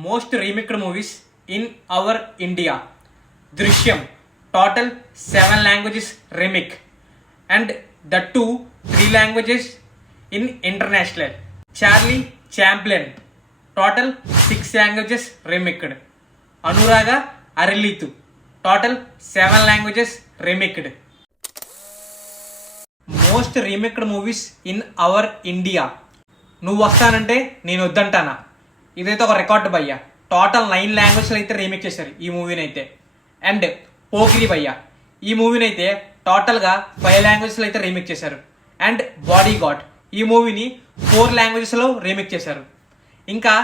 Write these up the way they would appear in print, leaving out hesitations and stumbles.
most remixed movies in our India. Drishyam, total 7 languages remake, and the 3 languages in international. Charlie Chaplin, total 6 languages remixed. Anuraga Arilitu, total 7 languages remixed. Most remaked movies in our India. నువ్వు వస్తానంటే నేను వద్దంటానా? ఇదైతే ఒక రికార్డు భయ్య. టోటల్ 9 లాంగ్వేజ్లో అయితే రీమేక్ చేశారు ఈ మూవీని అయితే. అండ్ పోకిరి భయ్య, ఈ మూవీని అయితే టోటల్గా 5 లాంగ్వేజ్లో అయితే రీమేక్ చేశారు. అండ్ బాడీ గార్డ్, ఈ మూవీని 4 లాంగ్వేజెస్లో రీమేక్ చేశారు. ఇంకా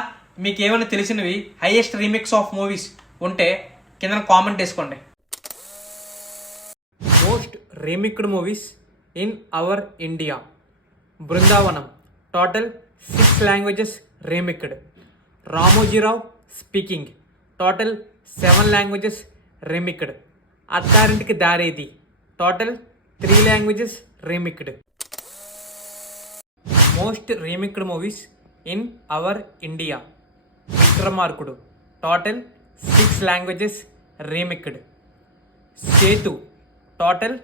మీకు ఏమైనా తెలిసినవి హైయెస్ట్ రీమేక్స్ ఆఫ్ మూవీస్ ఉంటే కింద కామెంట్ వేసుకోండి. Most remaked movies in our India. Brindavanam, total 6 languages remixed. Ramoji Rao speaking, total 7 languages remixed. Attarintiki Daredi, total 3 languages remixed. Most remixed movies in our India. Vikramarkudu, total 6 languages remixed. Setu, total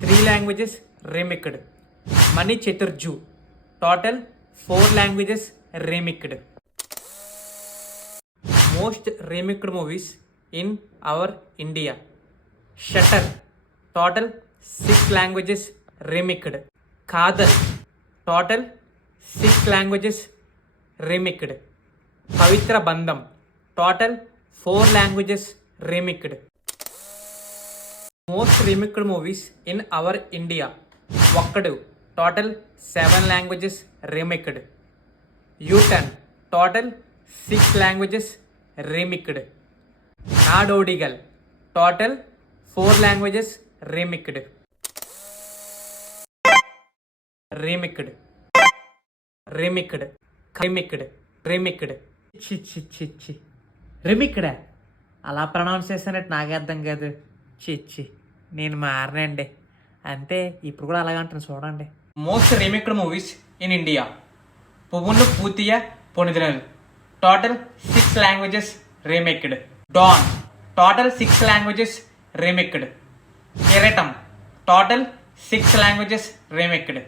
3 languages remixed. Mani Cheturju, total 4 languages remixed. Most remixed movies in our India. Shutter, total 6 languages remixed. Kadal, total 6 languages remixed. Pavitra Bandham, total 4 languages remixed. Most remixed movies in our India. Vakkadu, total 7 languages remixed. U-Turn, total 6 languages remixed. Nadodigal, total 4 languages remixed. Remixed. Remixed. Remixed. Remixed. Chi. Remixed. అలా ప్రొనౌన్స్ చేస్తానంటే నాకే అర్థం కాదు. చిచ్చి, నేను మారనండి, అంతే. ఇప్పుడు కూడా అలాగే అంటాను చూడండి. Most remaked movies in India. పువ్వును పూర్తిగా పొనిదినలు, total 6 languages remaked. Don, total 6 languages remaked. Kireedam, total 6 languages రీమేక్డ్.